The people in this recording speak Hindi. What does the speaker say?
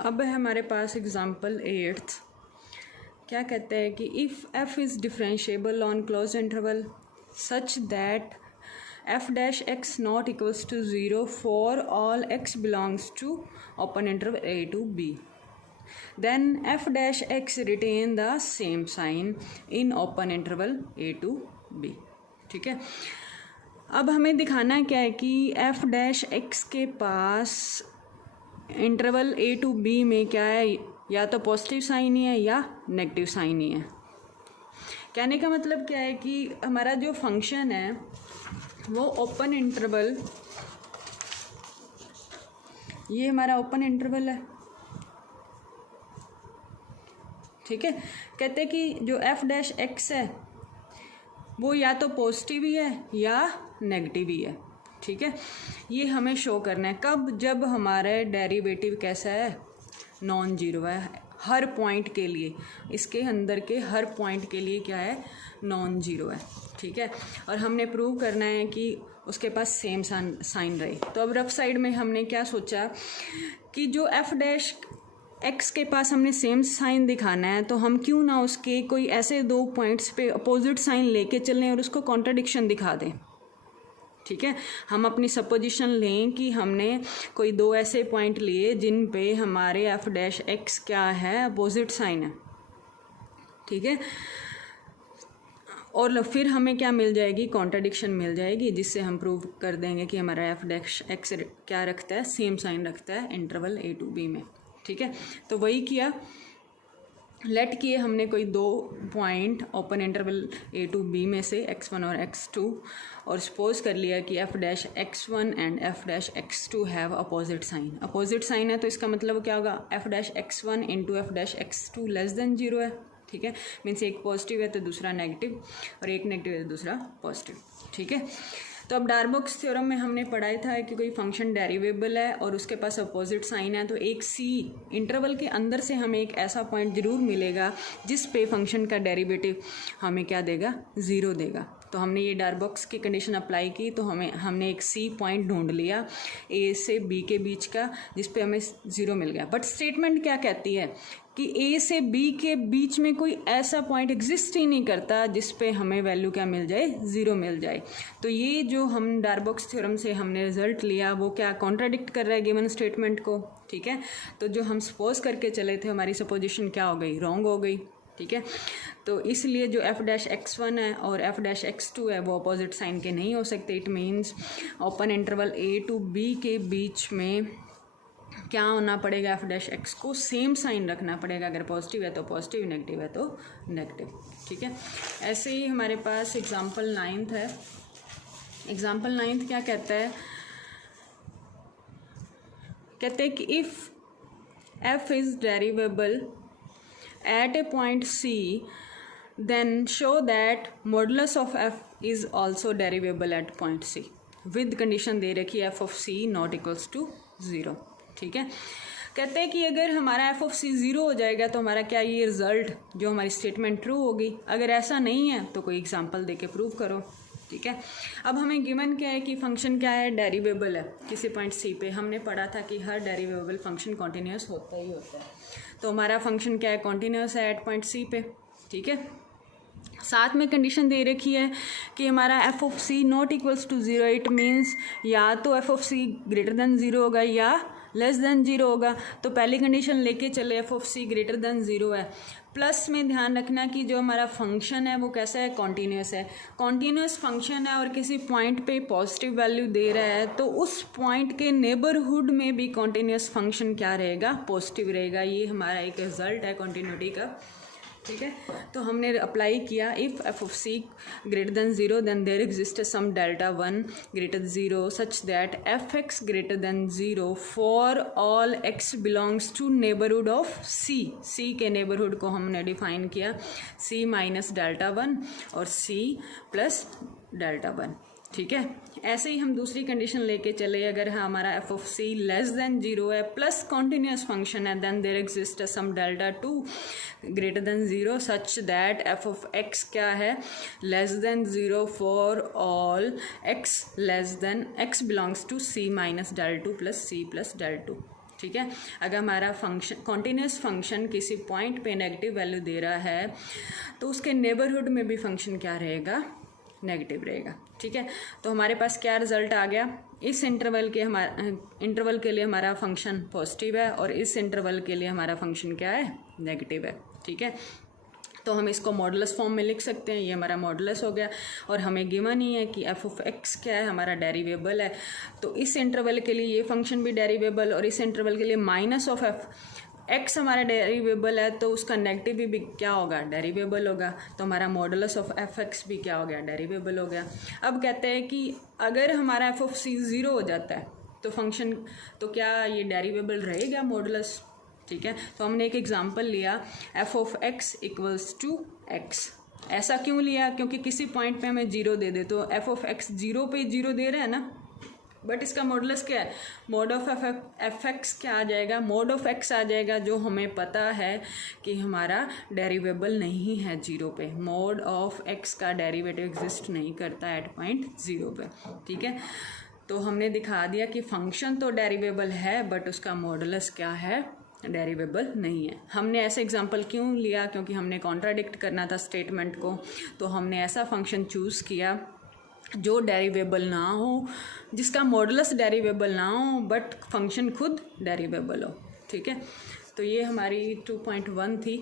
अब है हमारे पास एग्जाम्पल 8th। क्या कहते हैं कि if f is differentiable on close interval such that f dash x not equals to 0 for all x belongs to open interval a to b, then f dash x retain the same sign in open interval a to b। ठीक है, अब हमें दिखाना क्या है कि f डैश x के पास इंटरवल a to b में क्या है, या तो पॉजिटिव साइन ही है या नेगेटिव साइन ही है। कहने का मतलब क्या है कि हमारा जो फंक्शन है वो ओपन इंटरवल, ये हमारा ओपन इंटरवल है। ठीक है, कहते हैं कि जो f डैश x है वो या तो पॉजिटिव ही है या नेगेटिव ही है। ठीक है, ये हमें शो करना है कब, जब हमारा डेरिवेटिव कैसा है, नॉन जीरो है हर पॉइंट के लिए, इसके अंदर के हर पॉइंट के लिए क्या है, नॉन जीरो है। ठीक है, और हमने प्रूव करना है कि उसके पास सेम साइन रहे। तो अब रफ साइड में हमने क्या सोचा कि जो f डैश x के पास हमने सेम साइन दिखाना है, तो हम क्यों ना उसके कोई ऐसे दो पॉइंट्स पे अपोजिट साइन लेके चलें और उसको कॉन्ट्राडिक्शन दिखा दें। ठीक है, हम अपनी सपोजिशन लें कि हमने कोई दो ऐसे पॉइंट लिए जिन पे हमारे f डैश x क्या है, अपोजिट साइन है। ठीक है, और फिर हमें क्या मिल जाएगी, कॉन्ट्राडिक्शन मिल जाएगी, जिससे हम प्रूव कर देंगे कि हमारा f डैश x क्या रखता है, सेम साइन रखता है इंटरवल a to b में। ठीक है, तो वही किया, लेट किए हमने कोई दो point open interval a to b में से x1 और x2, और सपोज कर लिया कि f dash x1 and f dash x2 have opposite sign. Opposite sign है तो इसका मतलब क्या होगा, f dash x1 into f dash x2 less than zero है। ठीक है, मीन्स एक पॉजिटिव है तो दूसरा नेगेटिव, और एक नेगेटिव है तो दूसरा पॉजिटिव। ठीक है, तो अब डार्बोक्स थ्योरम में हमने पढ़ाया था कि कोई फंक्शन डेरिवेबल है और उसके पास अपोजिट साइन है, तो एक सी इंटरवल के अंदर से हमें एक ऐसा पॉइंट ज़रूर मिलेगा जिस पे फंक्शन का डेरिवेटिव हमें क्या देगा, ज़ीरो देगा। तो हमने ये डार्बोक्स की कंडीशन अप्लाई की, तो हमने एक सी पॉइंट ढूंढ लिया ए से बी के बीच का, जिस पे हमें ज़ीरो मिल गया। बट स्टेटमेंट क्या कहती है कि ए से बी के बीच में कोई ऐसा पॉइंट एग्जिस्ट ही नहीं करता जिस पे हमें वैल्यू क्या मिल जाए, ज़ीरो मिल जाए। तो ये जो हम डार्बोक्स थ्योरम से हमने रिजल्ट लिया वो क्या कॉन्ट्राडिक्ट कर रहा है गिवन स्टेटमेंट को। ठीक है, तो जो हम सपोज करके चले थे हमारी सपोजिशन क्या हो गई, रॉन्ग हो गई। ठीक है, तो इसलिए जो f डैश x1 है और f डैश x2 है वो अपोजिट साइन के नहीं हो सकते। It means open interval a to b के बीच में क्या होना पड़ेगा, f डैश x को सेम साइन रखना पड़ेगा। अगर पॉजिटिव है तो पॉजिटिव, नेगेटिव है तो नेगेटिव। ठीक है, ऐसे ही हमारे पास एग्जाम्पल 9th है। एग्जाम्पल 9th क्या कहता है, कहते हैं कि if f is derivable at a point C, then show that modulus of f is also derivable at point C with condition दे रखी है f of C not equals to 0। ठीक है, कहते हैं कि अगर हमारा f of C 0 हो जाएगा तो हमारा क्या ये रिजल्ट जो हमारी स्टेटमेंट ट्रू होगी। अगर ऐसा नहीं है तो कोई एग्जांपल दे के प्रूव करो। ठीक है, अब हमें गिवन क्या है कि फंक्शन क्या है, डेरिवेबल है किसी पॉइंट सी पे। हमने पढ़ा था कि हर डेरिवेबल फंक्शन कॉन्टीन्यूस होता ही होता है, तो हमारा फंक्शन क्या है, कॉन्टीन्यूस है एट पॉइंट सी पे। ठीक है, साथ में कंडीशन दे रखी है कि हमारा f of c not equals to 0। It means या तो f of c greater than 0 होगा या लेस देन 0 होगा। तो पहली कंडीशन लेके चले f of c greater than 0 है। प्लस में ध्यान रखना कि जो हमारा फंक्शन है वो कैसा है, कॉन्टीन्यूस है। कॉन्टीन्यूस फंक्शन है और किसी पॉइंट पे पॉजिटिव वैल्यू दे रहा है, तो उस पॉइंट के नेबरहुड में भी कॉन्टीन्यूस फंक्शन क्या रहेगा, पॉजिटिव रहेगा। ये हमारा एक रिजल्ट है कॉन्टीन्यूटी का। ठीक है, तो हमने अप्लाई किया if f of c greater than 0 then there exist some delta 1 greater 0 such that f x greater than 0 for all x belongs to neighbourhood of c। c के नेबरहुड को हमने डिफाइन किया c माइनस डेल्टा 1 और c प्लस डेल्टा 1। ठीक है, ऐसे ही हम दूसरी कंडीशन लेके चले, अगर हमारा f of c less than 0 है प्लस कॉन्टीन्यूस फंक्शन है, then there exist some delta 2 greater than 0 such that f of x क्या है, less than 0 for all x less than x belongs to c minus del 2 plus c plus del 2। ठीक है। अगर हमारा फंक्शन कॉन्टिन्यूस फंक्शन किसी पॉइंट पे नेगेटिव वैल्यू दे रहा है तो उसके नेबरहुड में भी फंक्शन क्या रहेगा, नेगेटिव रहेगा, ठीक है। तो हमारे पास क्या रिजल्ट आ गया, इस इंटरवल के लिए हमारा फंक्शन पॉजिटिव है और इस इंटरवल के लिए हमारा फंक्शन क्या है, नेगेटिव है, ठीक है। तो हम इसको मॉडुलस फॉर्म में लिख सकते हैं, ये हमारा मॉडुलस हो गया। और हमें गिवन ही है कि एफ ऑफ एक्स क्या है, हमारा डेरिवेबल है। तो इस इंटरवल के लिए ये फंक्शन भी डेरिवेबल और इस इंटरवल के लिए माइनस ऑफ एफ एक्स हमारा डेरिवेबल है, तो उसका नेगेटिव भी क्या होगा, डेरिवेबल होगा। तो हमारा मॉडुलस ऑफ एफ एक्स भी क्या हो गया, डेरिवेबल हो गया। अब कहते हैं कि अगर हमारा एफ ऑफ सी 0 हो जाता है तो फंक्शन, तो क्या ये डेरिवेबल रहेगा मॉडुलस, ठीक है। तो हमने एक एग्जांपल लिया f of x equals to x. ऐसा क्यों लिया, क्योंकि किसी पॉइंट पे हमें 0 दे दे, तो एफ ऑफ एक्स 0 पे 0 दे रहा है ना, बट इसका मॉडुलस क्या है, मॉड ऑफ एफ एक्स क्या आ जाएगा, मॉड ऑफ एक्स आ जाएगा, जो हमें पता है कि हमारा डेरिवेबल नहीं है 0 पे। मॉड ऑफ एक्स का डेरिवेटिव एग्जिस्ट नहीं करता एट पॉइंट 0 पे, ठीक है। तो हमने दिखा दिया कि फंक्शन तो डेरिवेबल है बट उसका मॉडुलस क्या है, डेरिवेबल नहीं है। हमने ऐसे एग्जांपल क्यों लिया, क्योंकि हमने कॉन्ट्राडिक्ट करना था स्टेटमेंट को। तो हमने ऐसा फंक्शन चूज़ किया जो डेरिवेबल ना हो, जिसका मॉडुलस डेरिवेबल ना हो बट फंक्शन खुद डेरिवेबल हो, ठीक है। तो ये हमारी 2.1 थी।